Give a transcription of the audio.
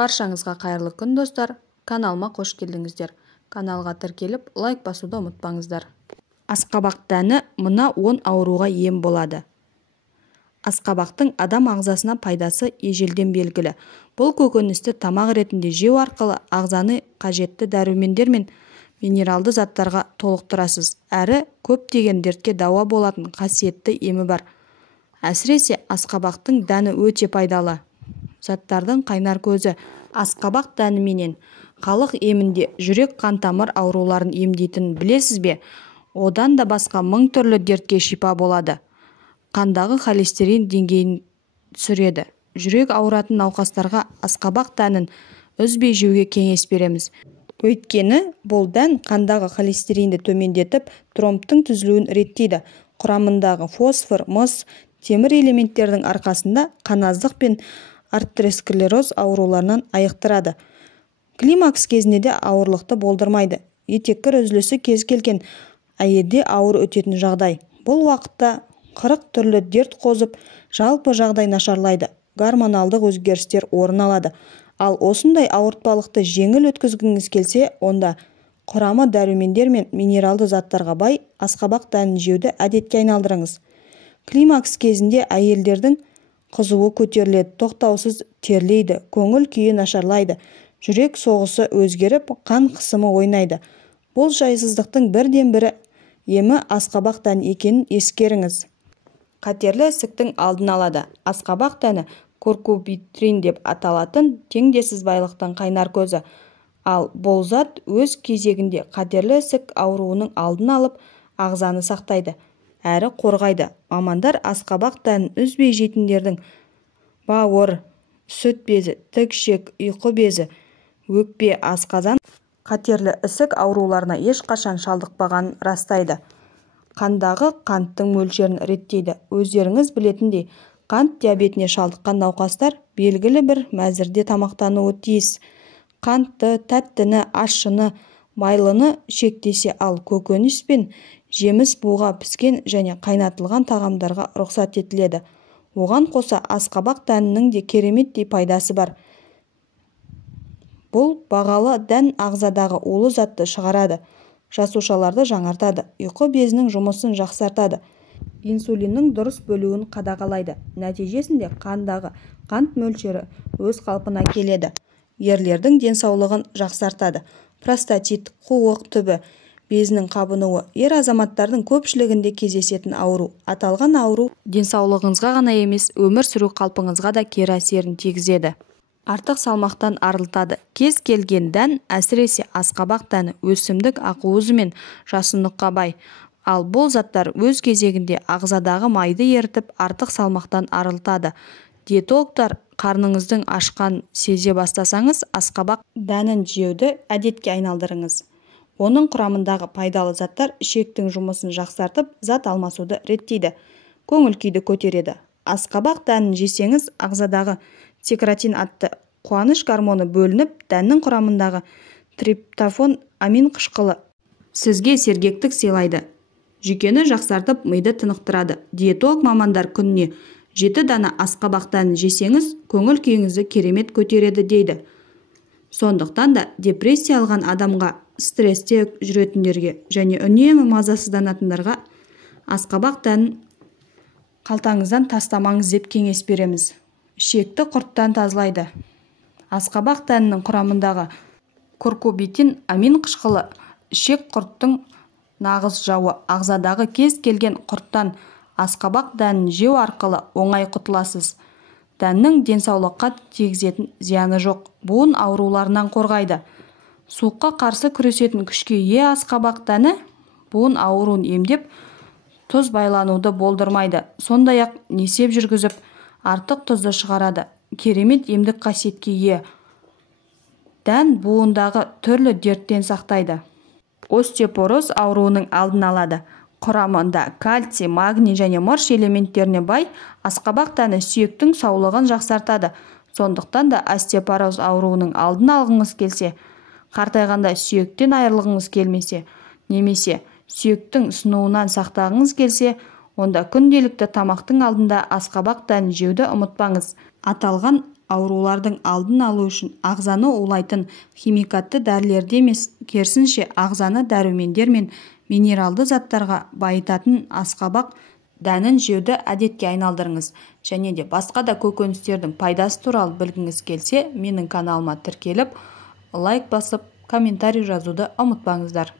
Баршаңызға қайырлы күн достар, каналыма қош келдіңіздер. Каналға тіркеліп, лайк басуды ұмытпаңыздар. Асқабақ дәні мына 10 ауруға ем болады. Асқабақтың адам ағзасына пайдасы ежелден белгілі. Бұл көкөністі тамақ ретінде жеу арқылы ағзаны қажетті дәрумендер мен минералды заттарға толықтырасыз. Әрі көптеген дертке дауа болатын қасиетті емі бар. Әсіресе асқабақтың дәні өте пайдалы. Заттардың қайнар көзі. Асқабақ дәніменен халық емінде жүрек қан тамыр ауруларын емдейтінін білесіз бе? Одан да басқа 1000 түрлі дертке шипа болады. Қандағы холестерин деңгейін түсіреді. Жүрек ауыратын науқастарға асқабақ дәнін үзбей жеуге кеңес береміз. Өйткені бұл дән қандағы холестеринді төмендетіп, тромбтың түзілуін реттейді. Құрамындағы фосфор, мыс, темір элементтердің арқасында қаназдық пен артеросклероз ауруларынан айықтырады. Климакс кезінде де ауырлықты болдырмайды. Етеккір үзілісі кез келген әйелде ауыр өтетін жағдай. Бұл уақытта 40 түрлі дерт қозып, жалпы жағдай нашарлайды. Гормоналдық өзгерістер орын алады. Ал осындай ауыртпалықты жеңіл өткізгіңіз келсе, онда құрамы дәрумендер мен минералды заттарға бай асқабақ дәнін жеуді әдетке айналдырыңыз. Климакс кезінде әйелдердің қызуы көтеріледі, тоқтаусыз терлейді, көңіл күйі нашарлайды, жүрек соғысы өзгеріп, қан қысымы ойнайды. Бұл жайсыздықтың бірден бірі емі асқабақ дәні екенін ескеріңіз. Қатерлі ісіктің алдын алады. Асқабақ дәні куркубитрин деп аталатын теңдессіз байлықтың қайнар көзі. Ал бұл зат өз кезегінде қатерлі ісік ауруының алдын алып, ағзаны сақтайды, әрі қорғайды. Мамандар асқабақ дәнін үзбей жейтіндердің бауыр, сүт безі, тікшек, ұйқы безі, өкпе, асқазан қатерлі ісік ауруларына ешқашан шалдықпағанын растайды. Қандағы қанттың мөлшерін реттейді. Өздеріңіз білетіндей, қант диабетіне шалдыққан науқастар белгілі бір мәзірде тамақтануы тиіс. Қантты, тәттіні, ащыны, майлыны шектесе, ал көкөніс пен жеміс буға піскен және қайнатылған тағамдарға рұқсат етіледі. Оған қоса асқабақ дәнінің де кереметтей пайдасы бар. Бұл бағалы дән ағзадағы улы затты шығарады, жасушаларды жаңартады, ұйқы безінің жұмысын жақсартады, инсулиннің дұрыс бөлуін қадағалайды. Нәтижесінде қандағы қант мөлшері өз қалпына келеді. Ерлердің денсаулығын жақсартады. Простатит, қуық түбі безінің қабынуы ер азаматтардың көпшілігінде кездесетін ауру. Аталған ауру денсаулығыңызға ғана емес, өмір сүру қалпыңызға да кері әсерін тигізеді. Артық салмақтан арылтады. Кез келген дән, әсіресе асқабақ дәні өсімдік ақуызы мен жасұндыққа бай. Ал бұл заттар өз кезегінде ағзадағы майды ерітіп, артық салмақтан арылтады. Диетологтар қарныңыздың ашқан сезе бастасаңыз, асқабақ дәнін жеуді әдетке айналдырыңыз. Оның құрамындағы пайдалы заттар ішектің жұмысын жақсартып, зат алмасуды реттейді, көңіл күйді көтереді. Асқабақ дәнін жесеңіз, ағзадағы секротин атты қуаныш гормоны бөлініп, дәннің құрамындағы триптофан амин қышқылы сізге сергектік сыйлайды. Жүйкені жақсартып, миды тынықтырады. Диетолог мамандар күніне 7 дана асқабақ дәнін жесеңіз, көңіл күйіңізді керемет көтереді дейді. Сондықтан да депрессия алған адамға, стрессте жүретіндерге және үнемі мазасызданатындарға асқабақ дәнін қалтаңыздан тастамаңыз деп кеңес береміз. Ішекті құрттан тазалайды. Асқабақ дәнінің құрамындағы куркубитин амин қышқылы ішек құрттың нағыз жауы. Ағзадағы кез келген құрттан асқабақ дәнін жеу арқылы оңай құтыласыз. Дәннің денсаулыққа тигізетін зияны жоқ. Буын ауруларынан қорғайды. Суыққа қарсы күресетін күшке ие асқабақ дәні буын ауруын емдеп, тұз байлануды болдырмайды. Сондай-ақ несеп жүргізіп, артық тұзды шығарады. Керемет емдік қасиетке ие. Дән буындағы түрлі дерттен сақтайды. Остеопороз ауруының алдын алады. Құрамында кальций, магний және мырш элементтеріне бай асқабақ дәні сүйектің саулығын жақсартады. Сондықтан да остеопороз ауруының алдын алғыңыз келсе, қартайғанда сүйектен айырылғыңыз келмесе, немесе сүйектің сынуынан сақтағыңыз келсе, онда күнделікті тамақтың алдында асқабақ дәнін жеуді ұмытпаңыз. Аталған аурулардың алдын алу үшін ағзаны улайтын химикатты дәрілерді емес, керісінше ағзаны дәрумендер мен минералды заттарға байытатын асқабақ дәнін жеуді әдетке айналдырыңыз. Және де басқа да көкөністердің пайдасы туралы білгіңіз келсе, менің каналыма тіркеліп, лайк басып, комментарий жазуды ұмытпаңыздар.